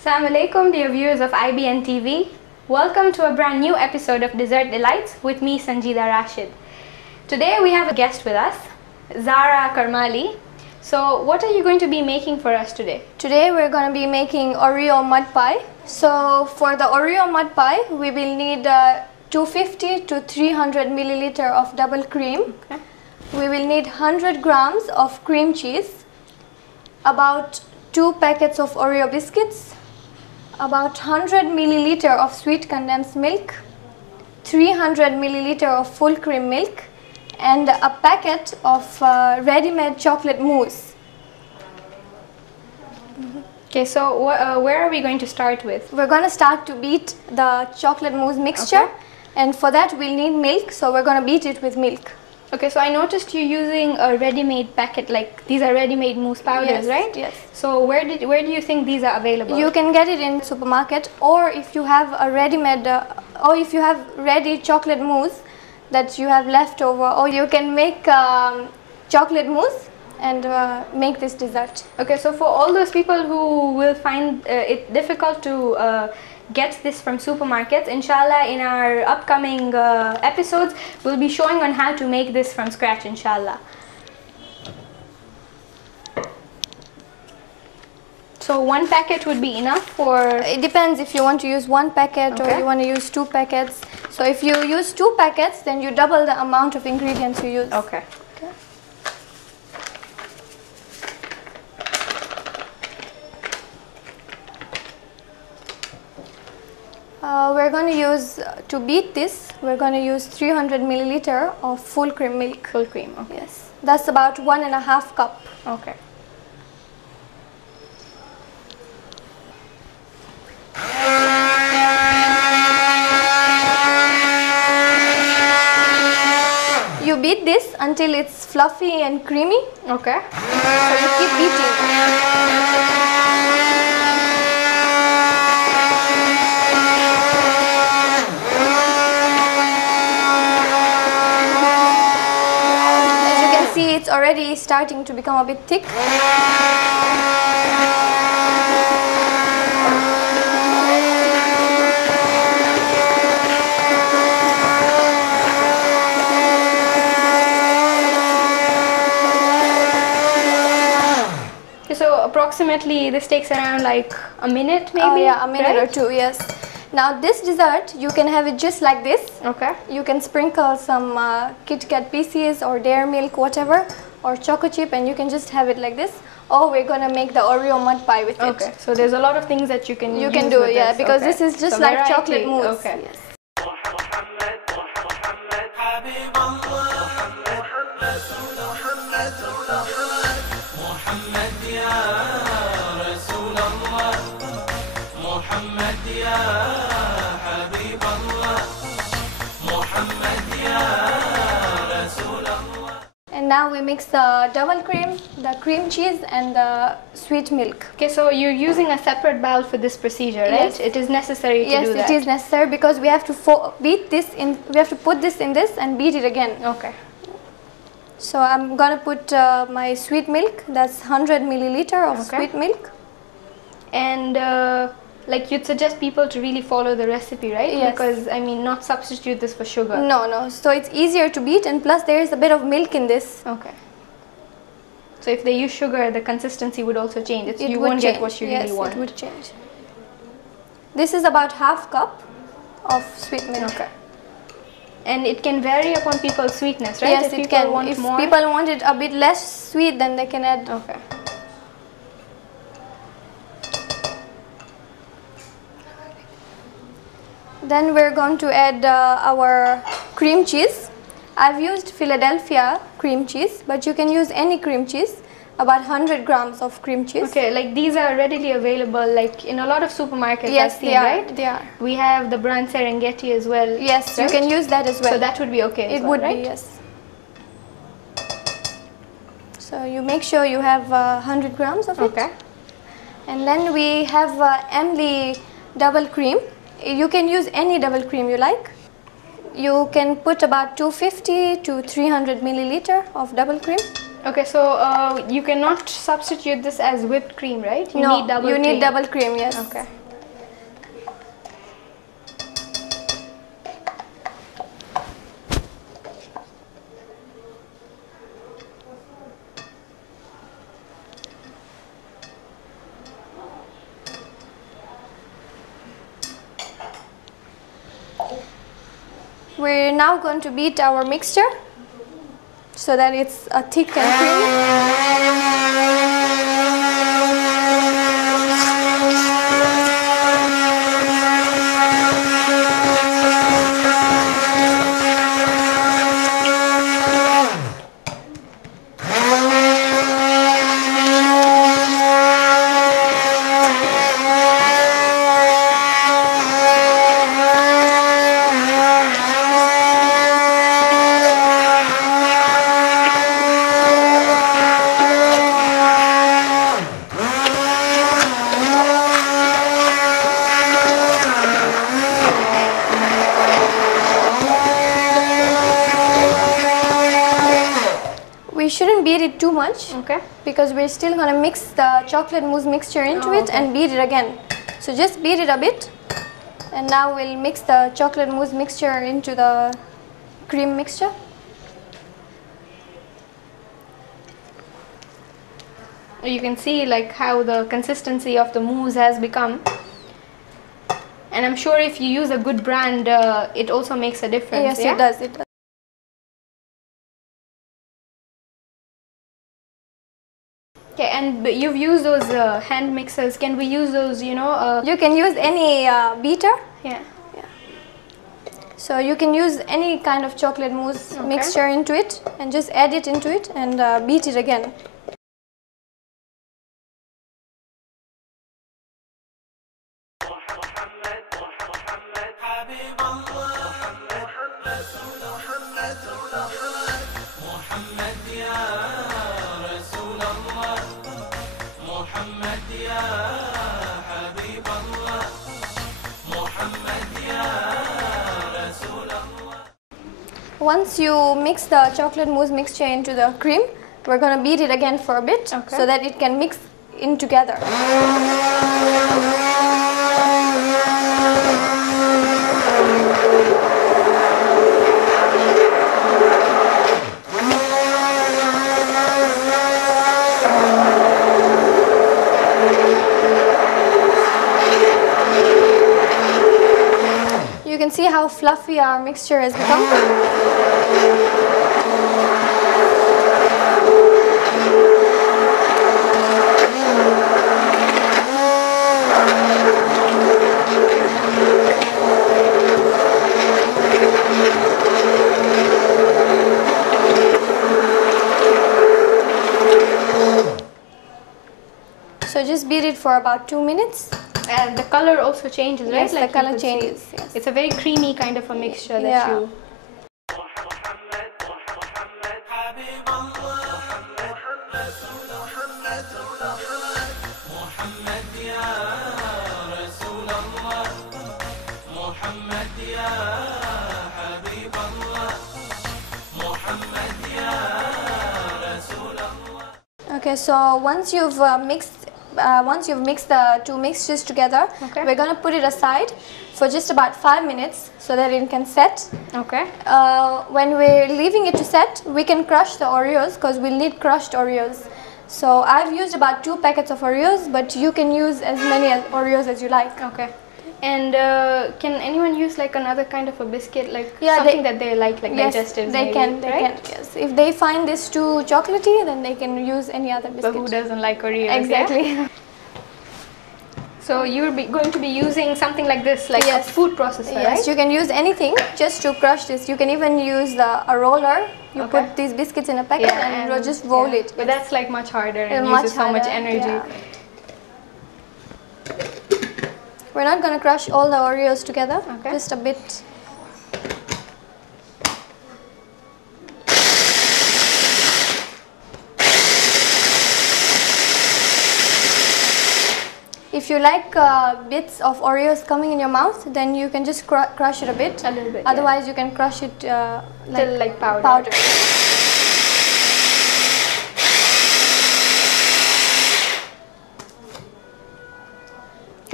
Assalamu alaikum, dear viewers of IBN TV. Welcome to a brand new episode of Dessert Delights with me, Sanjida Rashid. Today we have a guest with us, Zahra Kermali. So what are you going to be making for us today? Today we're going to be making Oreo mud pie. So for the Oreo mud pie, we will need 250 to 300 milliliter of double cream. Okay. We will need 100 grams of cream cheese, about 2 packets of Oreo biscuits, about 100 milliliter of sweet condensed milk, 300 milliliter of full cream milk, and a packet of ready-made chocolate mousse. Okay, so where are we going to start with? We're going to start to beat the chocolate mousse mixture, Okay. and for that we'll need milk, so we're going to beat it with milk. Okay, so I noticed you're using a ready-made packet, like these are ready-made mousse powders, Yes, right? yes. So where do you think these are available? You can get it in supermarket, or if you have a ready-made, or if you have ready chocolate mousse that you have left over, or you can make chocolate mousse and make this dessert. Okay, so for all those people who will find it difficult to get this from supermarkets, inshallah in our upcoming episodes we'll be showing on how to make this from scratch, inshallah. So one packet would be enough for... It depends if you want to use one packet Okay. or you want to use 2 packets. So if you use 2 packets, then you double the amount of ingredients you use. Okay. Okay. We're going to use, to beat this, we're going to use 300 milliliter of full cream milk. Full cream, okay. Yes, that's about 1.5 cup. Okay. You beat this until it's fluffy and creamy. Okay. So you keep beating. As you can see, it's already starting to become a bit thick. So approximately this takes around like a minute maybe? Oh yeah, a minute or right? 2, yes. Now this dessert, you can have it just like this. Okay. You can sprinkle some Kit Kat pieces or dairy milk, whatever, or choco chip, and you can just have it like this. Or we're gonna make the Oreo mud pie with Okay. it. So there's a lot of things that you can You use can do with it, yeah, this. because Okay. this is just So like variety. chocolate mousse. Okay. Yes. And now we mix the double cream, the cream cheese, and the sweet milk. Okay, so you're using a separate bowl for this procedure, right? Yes. It is necessary to Yes, do that. it is necessary because we have to beat this in. We have to put this in this and beat it again. Okay. So I'm gonna put my sweet milk. That's 100 milliliter of Okay. sweet milk. And like you'd suggest people to really follow the recipe, right? Yes. Because I mean, not substitute this for sugar. No. So it's easier to beat, and plus there is a bit of milk in this. Okay. So if they use sugar, the consistency would also change. It You would won't change. get what you yes, really want. it would change. This is about half cup of sweet milk. Okay. And it can vary upon people's sweetness, right? Yes, if it people can. want If more. people want it a bit less sweet, then they can add. Okay. Then we're going to add our cream cheese. I've used Philadelphia cream cheese, but you can use any cream cheese, about 100 grams of cream cheese. Okay, like these are readily available, like in a lot of supermarkets. Yes, I've seen, they are. right? They are. We have the brand Serengeti as well. Yes, right? you can use that as well. So that would be okay. It as well, would right? be, yes. So you make sure you have 100 grams of it. Okay. And then we have Emily double cream. You can use any double cream you like. You can put about 250 to 300 milliliter of double cream. Okay, so you cannot substitute this as whipped cream, right? You No, need double you cream. need double cream, yes. Okay. We're now going to beat our mixture so that it's a thick and creamy. We shouldn't beat it too much, Okay. because we're still going to mix the chocolate mousse mixture into it and beat it again. So just beat it a bit, and now we'll mix the chocolate mousse mixture into the cream mixture. You can see like how the consistency of the mousse has become, and I'm sure if you use a good brand, it also makes a difference. Yes, yeah? it does. It does. Okay, and you've used those hand mixers. Can we use those? You can use any beater. Yeah. So you can use any kind of chocolate mousse mixture into it and just add it into it and beat it again. Once you mix the chocolate mousse mixture into the cream, we're going to beat it again for a bit so that it can mix in together. You can see how fluffy our mixture has become. So just beat it for about 2 minutes. And the color also changes, right? Yes, like the color changes. Yes. It's a very creamy kind of a mixture that you... Okay, so once you've mixed the two mixtures together, we're going to put it aside for just about 5 minutes so that it can set. Okay. When we're leaving it to set, we can crush the Oreos because we'll need crushed Oreos. So I've used about 2 packets of Oreos, but you can use as many Oreos as you like. Okay. And can anyone use like another kind of a biscuit, like Yeah, something that they like yes, digestives? they maybe, can. right? Yes, if they find this too chocolatey, then they can use any other biscuit. But who doesn't like Oreos? Exactly. Yeah? So you're going to be using something like this, like a food processor, right? Yes, you can use anything just to crush this. You can even use a roller. You put these biscuits in a packet and you just roll it. But that's like much harder and much uses so much harder, energy. yeah. We're not going to crush all the Oreos together, just a bit. If you like bits of Oreos coming in your mouth, then you can just crush it a bit. A little bit. Otherwise, you can crush it till like powder.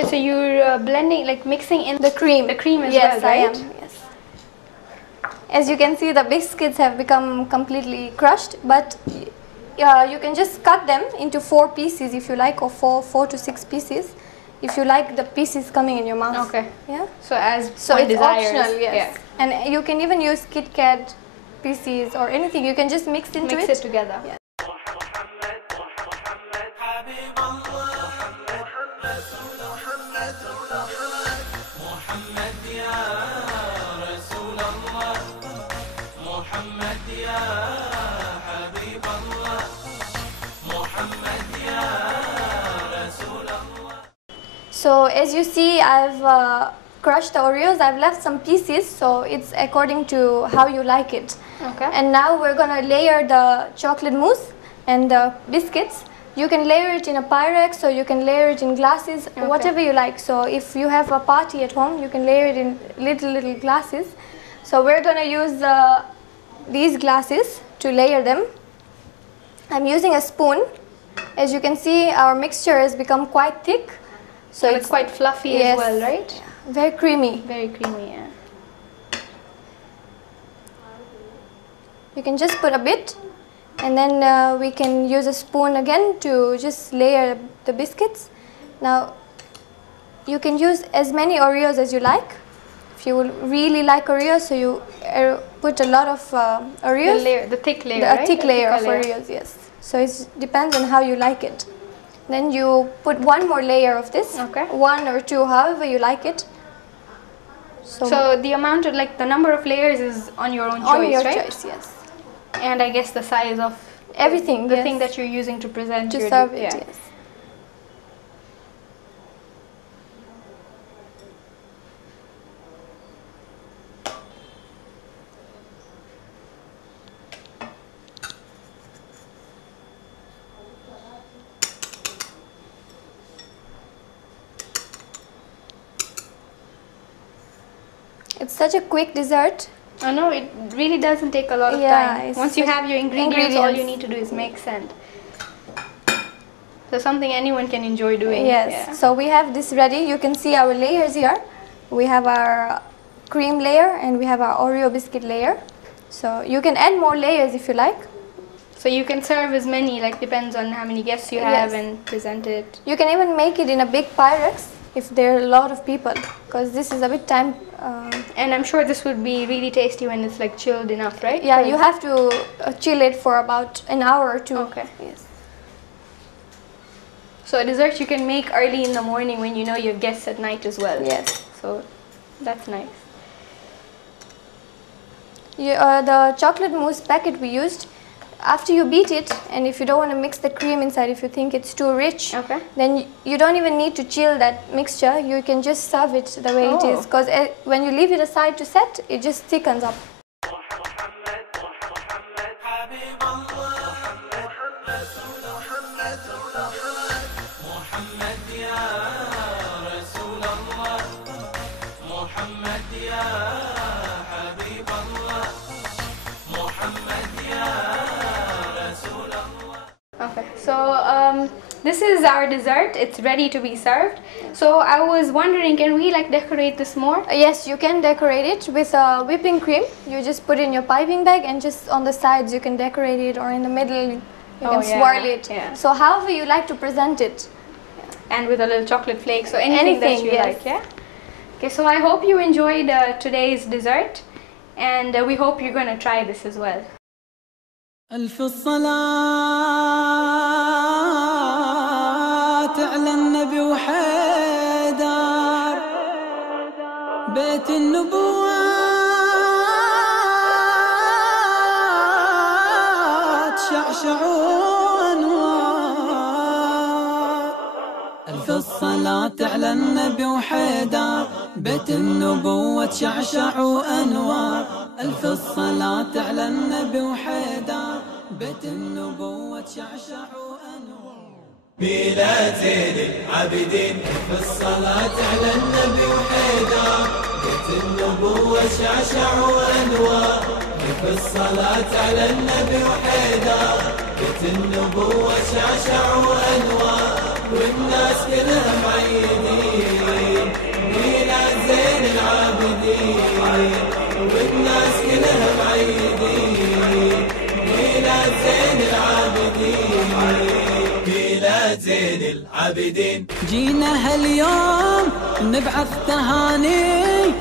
So you're blending, like mixing in the cream. The cream as yes, well, right? I am. Yes. As you can see, the biscuits have become completely crushed, but you can just cut them into 4 pieces if you like, or 4 to 6 pieces if you like the pieces coming in your mouth. Okay. Yeah. So as So one it's desires. optional, yes. Yeah. And you can even use Kit Kat pieces or anything. You can just mix into Mix it together. Yeah. So as you see, I've crushed the Oreos. I've left some pieces, so it's according to how you like it. Okay. And now we're gonna layer the chocolate mousse and the biscuits. You can layer it in a Pyrex, or you can layer it in glasses, Okay. whatever you like. So if you have a party at home, you can layer it in little glasses. So we're gonna use these glasses to layer them. I'm using a spoon. As you can see, our mixture has become quite thick. So it's quite fluffy yes, as well, right? Very creamy. Very creamy, yeah. You can just put a bit, and then we can use a spoon again to just layer the biscuits. Now, you can use as many Oreos as you like. If you really like Oreos, so you put a lot of Oreos. The thick layer, A right? thick layer of layer. Oreos, yes. So it depends on how you like it. Then you put one more layer of this. Okay. 1 or 2, however you like it. So the amount of, like, the number of layers is on your own choice, on your right? choice, yes. And I guess the size of Everything, the yes. thing that you're using to present To your serve it, yeah. yes. It's such a quick dessert. I know, it really doesn't take a lot of time. Once you have your ingredients, all you need to do is mix and so something anyone can enjoy doing. Yes. Yeah. So we have this ready. You can see our layers here. We have our cream layer and we have our Oreo biscuit layer. So you can add more layers if you like. So you can serve as many, like depends on how many guests you have Yes. and present it. You can even make it in a big Pyrex if there are a lot of people, because this is a bit time. And I'm sure this would be really tasty when it's like chilled enough, right? Yeah, you have to chill it for about an hour or 2. Okay. Yes. So a dessert you can make early in the morning when you know you have guests at night as well. Yes. So that's nice. The chocolate mousse packet we used, after you beat it, and if you don't want to mix the cream inside, if you think it's too rich, Okay. then you don't even need to chill that mixture. You can just serve it the way it is, because when you leave it aside to set, it just thickens up. Okay, so this is our dessert. It's ready to be served. So I was wondering, can we like decorate this more? Yes, you can decorate it with whipping cream. You just put in your piping bag, and just on the sides you can decorate it, or in the middle you can swirl it. Yeah. So however you like to present it. And with a little chocolate flake, so anything that you yes. like, yeah? Okay, so I hope you enjoyed today's dessert, and we hope you're going to try this as well. ألف الصلاة على النبي وحيدر بيت النبوات شعشع أنوار ألف الصلاة على النبي وحيدر بيت النبوة شعشع أنوار ألف الصلاة على النبي وحيدر بيت النبوة شعشع أنوار ميلاد زين العابدين في الصلاة على النبي وحيدر بيت النبوة شعشع أنوار في الصلاة على النبي وحيدر بيت النبوة شعشع أنوار والناس كلهم عيدين العابدين. جينا هاليوم نبعث تهاني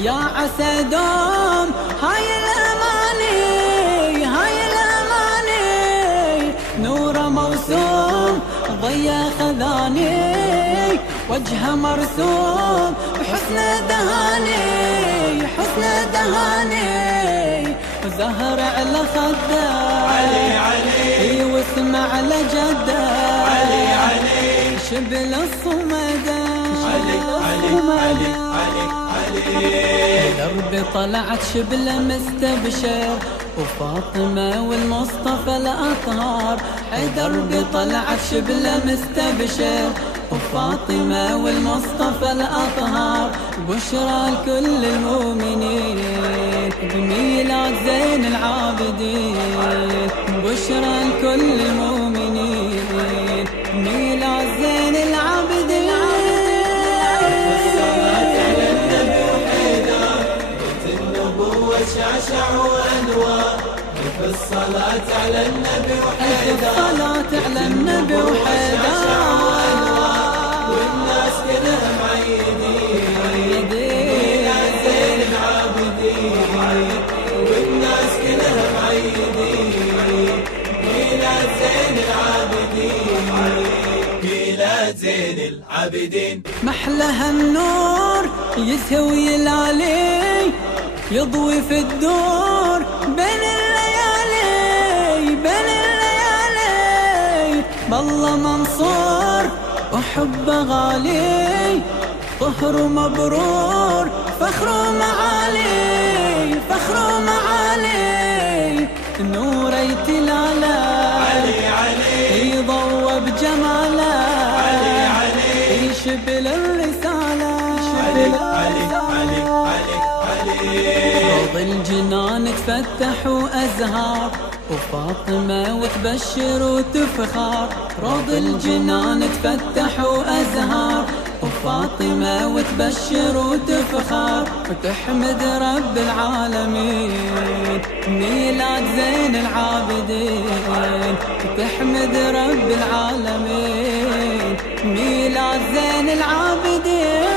يا عسى دوم هاي الأماني، هاي الأماني نوره موسوم ضيا خذاني وجهه مرسوم بحسن دهاني، حسن دهاني وزهر على خده علي علي واسمع على جده علي علي شبل الصمده علي علي علي علي علي دربي طلعت شبله مستبشر وفاطمة والمصطفى الأطهار. دربي طلعت شبله مستبشر وفاطمة والمصطفى الأطهار. بشرى لكل المؤمنين بميلاد زين العابدين، بشرى لكل المؤمنين بميلاد زين العابدين. شعشع وأنوار في الصلاة على النبي وحيدار، الصلاة على النبي وحيدار والناس كلها معيدين ميلاد زين العابدين، والناس كلها معيدين ميلاد زين العابدين، ميلاد زين العابدين. محلها النور يسوي العلي يضوي في الدور بين الليالي، بين الليالي بالله منصور وحبه غالي طهر مبرور فخر معالي، فخر معالي نور يتلالا علي علي يضوى بجماله علي علي يشبل الرسالة علي علي علي علي روض الجنان تفتح وأزهار وفاطمة وتبشر وتفخار. روض الجنان تفتح وأزهار وفاطمة وتبشر وتفخار وتحمد رب العالمين ميلاد زين العابدين، تحمد رب العالمين ميلاد زين العابدين.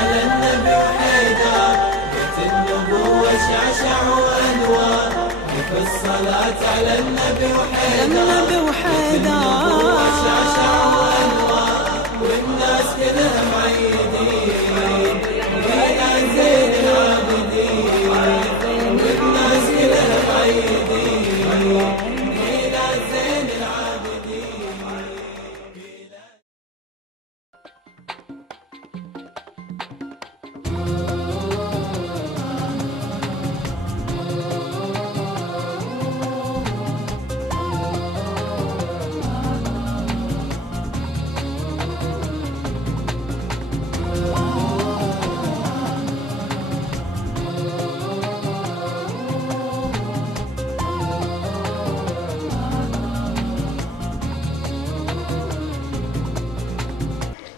على النبي وحيدار بيت النبوة شعشع وأنوار، في الصلاة على النبي وحيدار شعشع وأنوار والناس كلها معيدين ميلاد زين العابدين، والناس كلها معيدين ميلاد زين العابدين.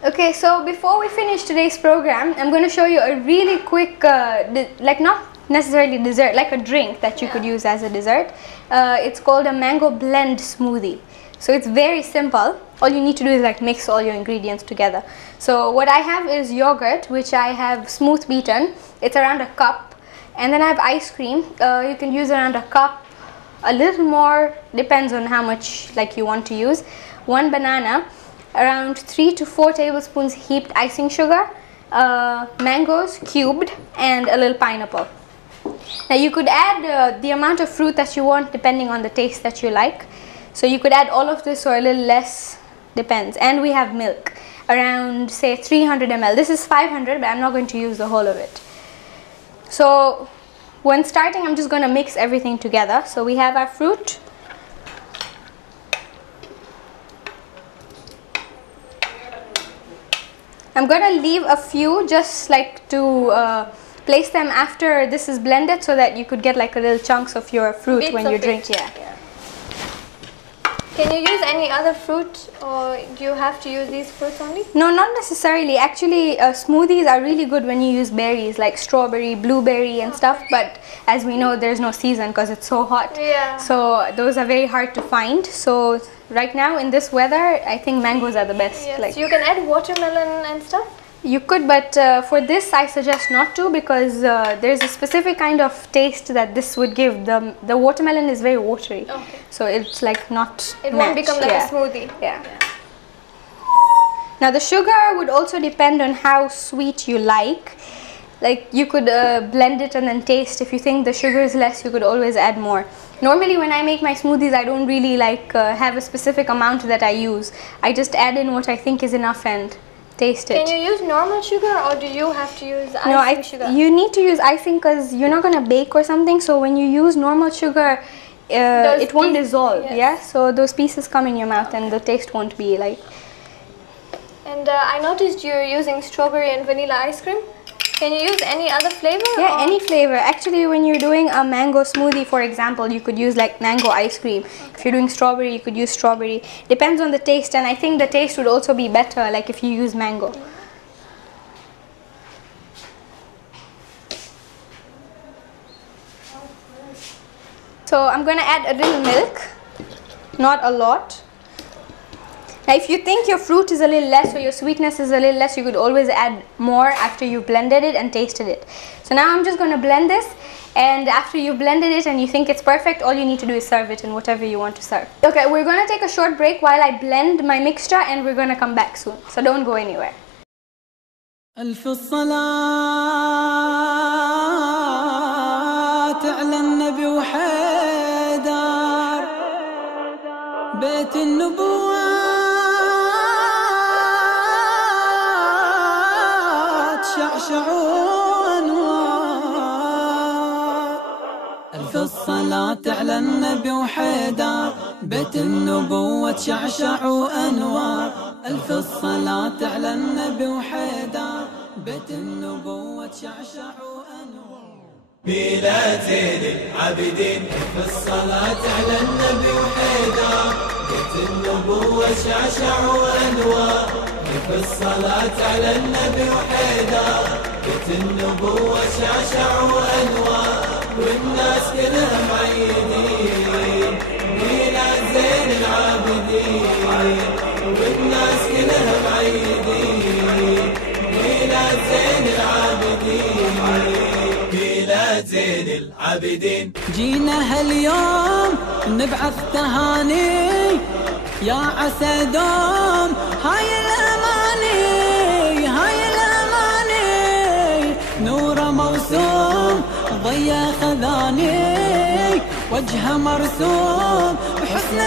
Okay, so before we finish today's program, I'm going to show you a really quick, like not necessarily dessert, like a drink that you could use as a dessert. It's called a mango blend smoothie. So it's very simple. All you need to do is like mix all your ingredients together. So what I have is yogurt, which I have smooth beaten. It's around a cup. And then I have ice cream. You can use around a cup, a little more, depends on how much like you want to use. 1 banana, around 3 to 4 tablespoons heaped icing sugar, mangoes cubed, and a little pineapple. Now you could add the amount of fruit that you want depending on the taste that you like. So you could add all of this or a little less, depends. And we have milk, around say 300 ml. This is 500, but I'm not going to use the whole of it. So when starting, I'm just going to mix everything together. So we have our fruit. I'm going to leave a few just like to place them after this is blended so that you could get like a little chunks of your fruit when you drink. Yeah. Can you use any other fruit, or do you have to use these fruits only? No, not necessarily. Actually, smoothies are really good when you use berries like strawberry, blueberry and stuff. But as we know, there's no season because it's so hot. Yeah. So those are very hard to find. So right now in this weather, I think mangoes are the best. Yes. Like You can add watermelon and stuff. you could, but for this I suggest not to, because there's a specific kind of taste that this would give. The watermelon is very watery, Okay. so it's like not. It won't become like yeah. a smoothie. Yeah. Now the sugar would also depend on how sweet you like. Like you could blend it and then taste. If you think the sugar is less, you could always add more. Normally when I make my smoothies, I don't really like have a specific amount that I use. I just add in what I think is enough and taste it. Can you use normal sugar, or do you have to use icing sugar? You need to use icing because you're not gonna bake or something. So when you use normal sugar, it won't dissolve. Yes. Yeah. So those pieces come in your mouth and the taste won't be like. And I noticed you're using strawberry and vanilla ice cream. Can you use any other flavor? Yeah, or? any flavor. Actually, when you're doing a mango smoothie, for example, you could use like mango ice cream. If you're doing strawberry, you could use strawberry. Depends on the taste, and I think the taste would also be better like if you use mango. So I'm gonna add a little milk, not a lot. Now if you think your fruit is a little less or your sweetness is a little less, you could always add more after you've blended it and tasted it. So now I'm just going to blend this, and after you've blended it and you think it's perfect, all you need to do is serve it in whatever you want to serve. Okay, we're going to take a short break while I blend my mixture, and we're going to come back soon. So don't go anywhere. ألف الصلاة على النبي وحيدر بيت النبوة شعشعوا أنوار ألف الصلاة على النبي وحيدر بيت النبوة شعشعوا أنوار ألف الصلاة على النبي وحيدر بيت النبوة شعشعوا أنوار بلا زين العابدين في الصلاة على النبي وحيدر بيت النبوة شعشعوا أنوار في الصلاة على النبي وحيدر بيت النبوة شعشعوا أنوار والناس كلها معيدين ميلاد زين العابدين والناس كلها معيدين ميلاد زين العابدين ميلاد زين العابدين جينا هاليوم نبعث تهاني يا عسى دوم هاي الأماني نوره موسوم ضيا خذاني وجهه مرسوم بحسن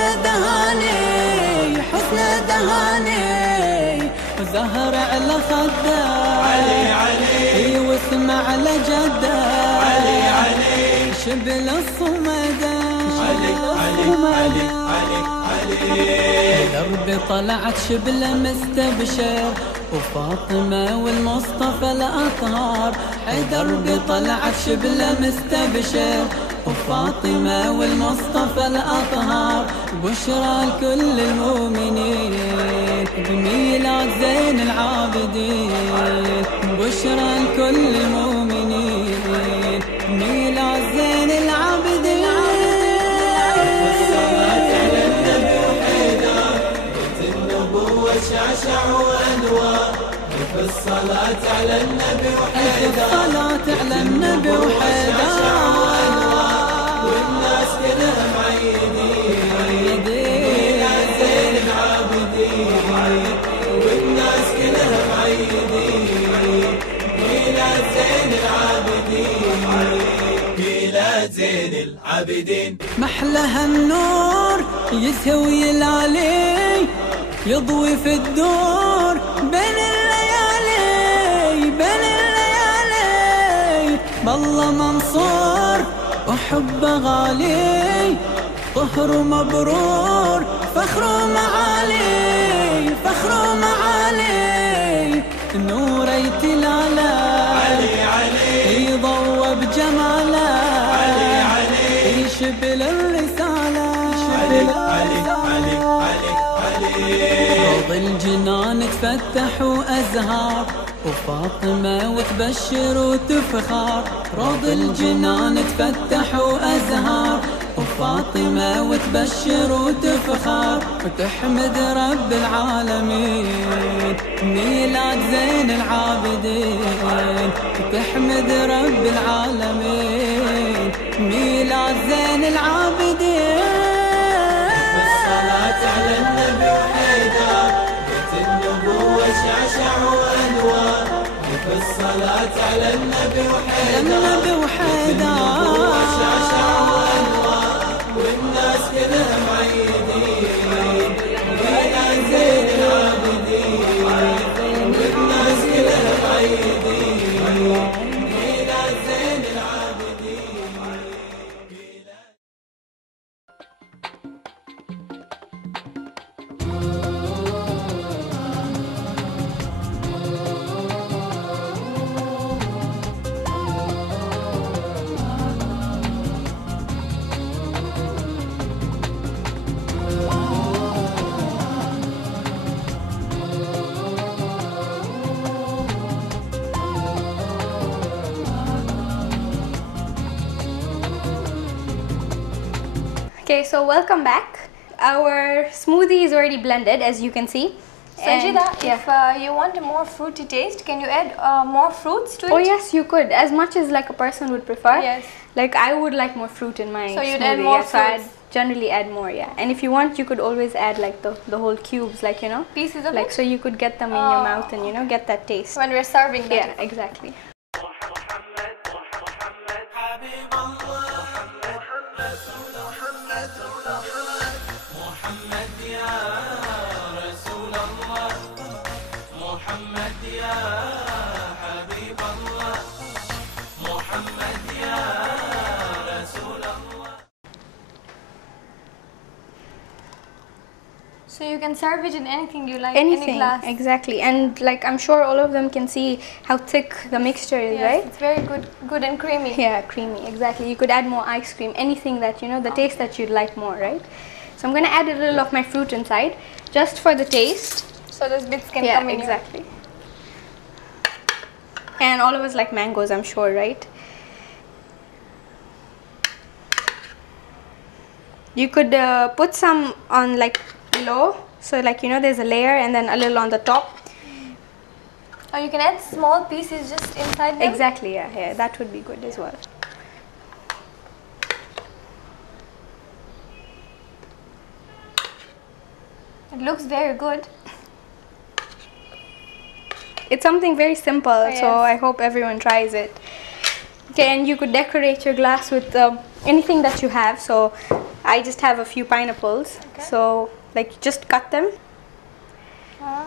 دهاني وزهر على خده علي واسمع على جده علي شبل الصمده علي دربي طلعت شبله مستبشر وفاطمة والمصطفى الأطهار حيدر بطلعت شبله مستبشر وفاطمة والمصطفى الأطهار بشرى لكل المؤمنين بميلاد زين العابدين بشرى لكل المؤمنين بميلاد زين العابدين شعشعوا أنوار في الصلاة على النبي وحيدر الصلاة على النبي وحيدر والناس كلها معيدين ميلاد زين العابدين والناس كلها معيدين ميلاد زين العابدين ميلاد زين العابدين محلها النور يسوي العلي يضوي في الدور بين الليالي بالله منصور وحبه غالي طهر مبرور فخر معالي نور يتلالا علي يضوى بجماله علي يشبل الرسالة علي الجنان تفتح وأزهار وفاطمة وتبشر وتفخار. روض الجنان تفتح وأزهار وفاطمة وتبشر وتفخار وتحمد رب العالمين ميلاد زين العابدين. وتحمد رب العالمين ميلاد زين العابدين. بالصلاة على النبي وحيدر بيت النبوة شعشع وأنوار. بالصلاة على النبي وحيدر بيت النبوة شعشع وأنوار. والناس كلها معيدين ميلاد زين العابدين. والناس كلها معيدين ميلاد زين العابدين. Okay, so welcome back. Our smoothie is already blended, as you can see. Sanjida, And- if you want a more fruity taste, can you add more fruits to it? Oh yes, you could, as much as like a person would prefer. Yes. Like I would like more fruit in my So you'd smoothie. add more So I'd fruits. generally add more, yeah. And if you want, you could always add like the whole cubes, like you know, Pieces of like it? so you could get them in your mouth and you know get that taste. When we're serving them. Yeah, exactly. So you can serve it in anything you like, Anything, any glass. exactly. And like I'm sure all of them can see how thick the mixture is, Yes, right? it's very good and creamy. Yeah, creamy, exactly. You could add more ice cream, anything that, you know, the taste that you'd like more, right? So I'm going to add a little of my fruit inside, just for the taste. So those bits can Yeah, come in exactly. And all of us like mangoes, I'm sure, right? You could put some on like below, so like, you know, there's a layer and then a little on the top. Or you can add small pieces just inside them. Exactly, yeah, yeah, that would be good as well. It looks very good. It's something very simple, yes. so I hope everyone tries it. Okay, and you could decorate your glass with anything that you have. So I just have a few pineapples. Okay. So like just cut them. Wow.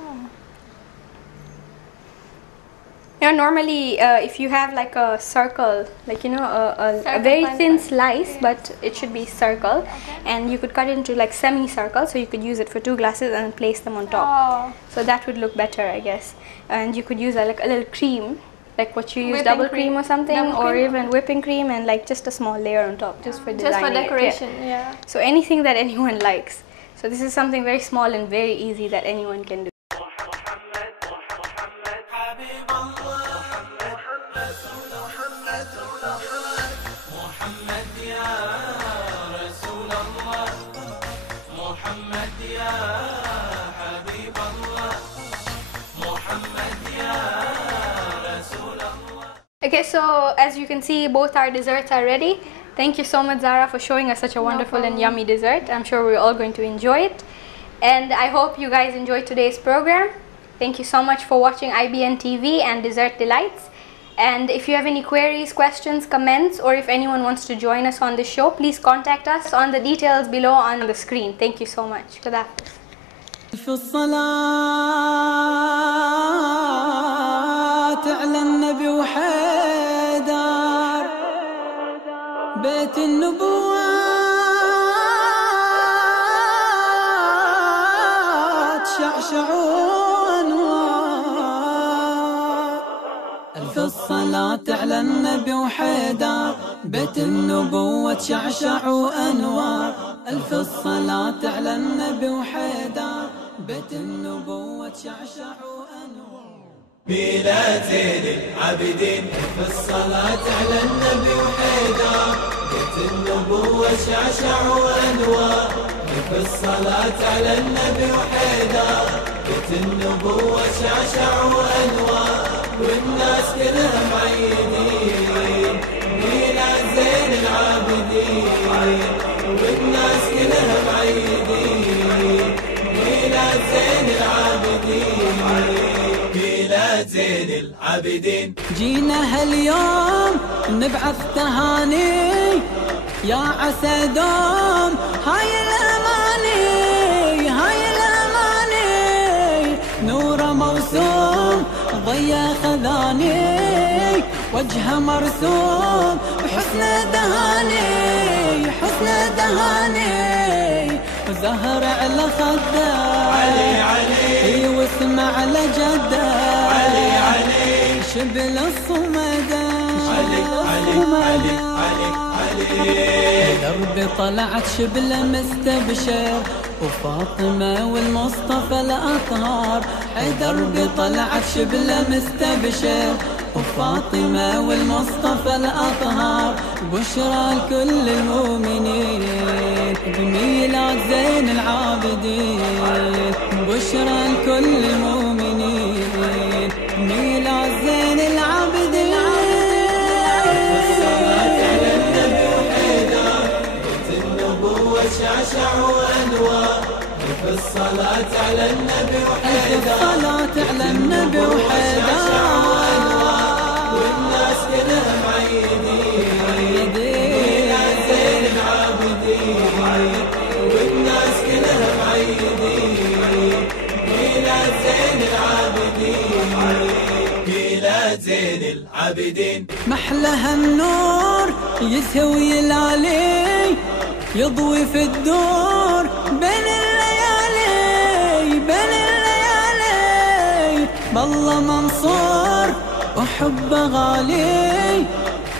You know, normally if you have like a circle, like you know, a Circle very thin pineapple. slice, Yes. but it should be circle, and you could cut it into like semi-circle, so you could use it for 2 glasses and place them on top. Oh. So that would look better, I guess. And you could use like a little cream, like what you use, Whipping double cream. cream or something, Double or cream. even whipping cream, and like just a small layer on top, just for designing Just for it, yeah. decoration, yeah. So anything that anyone likes. So this is something very small and very easy that anyone can do. Okay, so as you can see, both our desserts are ready. Thank you so much, Zahra, for showing us such a wonderful and yummy dessert. I'm sure we're all going to enjoy it. And I hope you guys enjoyed today's program. Thank you so much for watching IBN TV and Dessert Delights. And if you have any queries, questions, comments, or if anyone wants to join us on this show, please contact us on the details below on the screen. Thank you so much. Khuda Hafiz. في الصلاة على النبي وحيدر بيت النبوات شعشع وانوار. في الصلاة على النبي وحيدر بيت النبوة شعشع وانوار. الف الصلاة على النبي وحيدر بيت النبوة تشعشع وأنوار. ميلاد زين العابدين في الصلاة على النبي وحيدر، بيت النبوة شعشع وأنوار. في الصلاة على النبي وحيدر، بيت النبوة شعشع وأنوار. والناس كلها معيدين ميلاد زين العابدين، والناس كلها معيدين ميلاد زين العابدين، ميلاد زين العابدين. جينا هاليوم نبعث تهاني يا عسى دوم هاي الأماني، هاي الأماني. نوره موسوم ضيا خذاني، وجهه مرسوم حسن دهاني، حسن دهاني. وزهر على خده علي علي، واسمع على جده علي علي، شبل الصمده علي علي علي علي علي. دربي طلعت شبله مستبشر، وفاطمة والمصطفى الأطهار. دربي طلعت شبله مستبشر، وفاطمة والمصطفى الأطهار. بشرى لكل المؤمنين بميلاد زين العابدين، بشرى لكل المؤمنين بميلاد زين العابدين. شعشع وأنوار، في الصلاة على النبي وحيدر، الصلاة على النبي وحيدر. والناس كلها معيدين ميلاد زين العابدين، والناس كلها معيدين ميلاد زين العابدين، ميلاد زين العابدين. محلها النور يسوي العلي، يضوي في الدور بين الليالي، بين الليالي. بالله منصور وحبه غالي،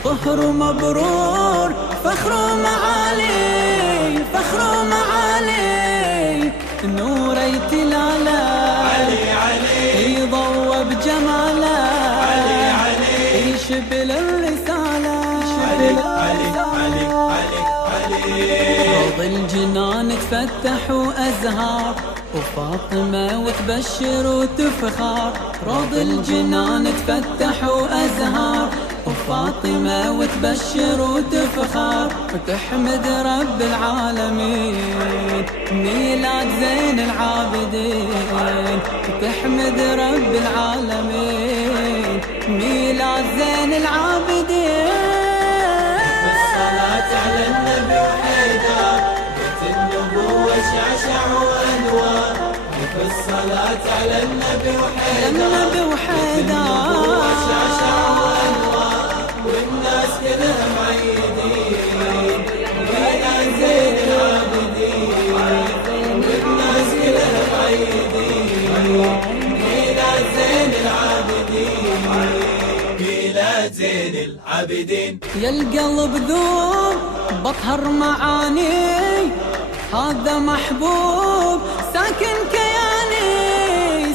طهر مبرور فخر معالي، فخر معالي. نور يتلالا علي علي، يضوى بجماله علي علي، يشبل الرسالة علي علي علي علي. روض الجنان تفتح وأزهار، وفاطمة وتبشر وتفخار. روض الجنان تفتح وأزهار، وفاطمة وتبشر وتفخار. وتحمد رب العالمين ميلاد زين العابدين، وتحمد رب العالمين ميلاد زين العابدين. الصلاة على النبي وحيدر، بيت النبوة شعشع وأنوار. في الصلاة على النبي وحيدر، بيت النبوة شعشع وأنوار. والناس كلها معيدين ميلاد زين العابدين، والناس كلها معيدين ميلاد زين العابدين، ميلاد زين العابدين. يا القلب ذوب بطهر معاني، هذا محبوب ساكن كياني،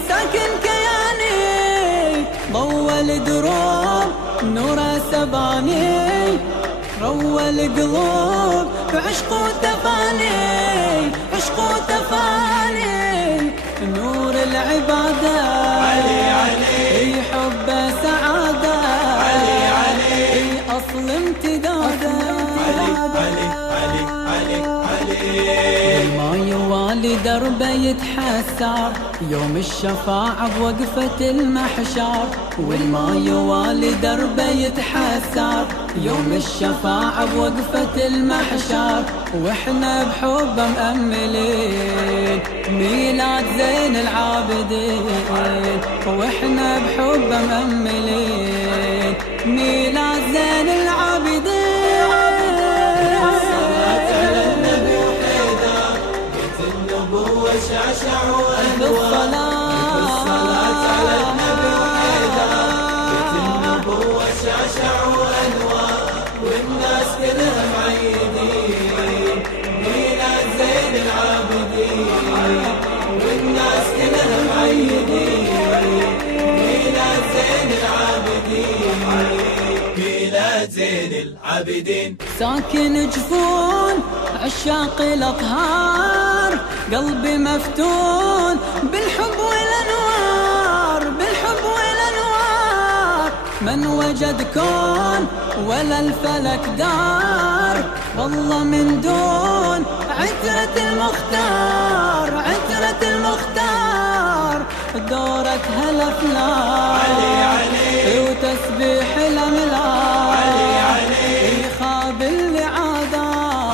ساكن كياني. ضوى الدروب نوره سباني، روى القلوب بعشق وتفاني، عشق وتفاني. نور العبادة علي علي، حبه سعادة علي علي، أصل امتداده. علي علي علي علي علي. ما يوالي دربه يتحسر، يوم الشفاعة بوقفة المحشر. والما يوالي دربه يتحسر، يوم الشفاعة بوقفة المحشر. واحنا بحبه مأملين ميلاد زين العابدين، واحنا بحبه مأملين ميلاد زين العابدين. الصلاة على النبي وحيدر، بيت النبوة شعشع وأنوار. الصلاة على النبي وحيدر، بيت النبوة شعشع وأنوار. والناس كلها معيدين ميلاد زين العابدين، والناس زين العابدين، ميلاد زين العابدين. ساكن جفون عشاق الأطهار، قلبي مفتون بالحب والأنوار، بالحب والأنوار. من وجد كون ولا الفلك دار، والله من دون عترة المختار، عترة المختار. دورة هالأفلام علي علي وتسبيح الأملاك، علي علي يخاب اللعادات.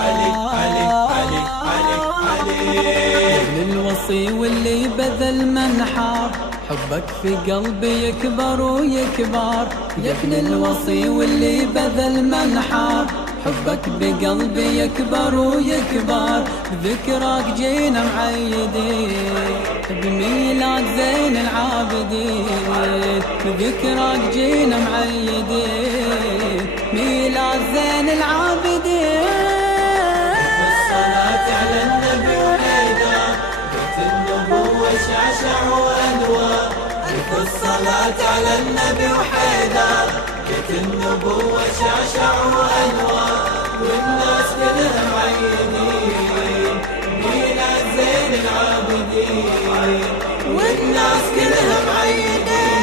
علي علي علي علي علي للوصي واللي بذل منحار، حبك في قلبي يكبر ويكبر. يا ابن الوصي واللي بذل منحار، حبك بقلبي يكبر ويكبر. بذكراك جينا معيدين، بميلاد زين العابدين. بذكراك جينا معيدين، ميلاد زين العابدين. والصلاة على النبي وحيدر، بيت النبوة شعشع وأنوار. ألف الصلاة على النبي وحيدر، بيت النبوة شعشع وأنوار. والناس كلها معيدين، ميلاد زين العابدين. والناس كلها معيدين.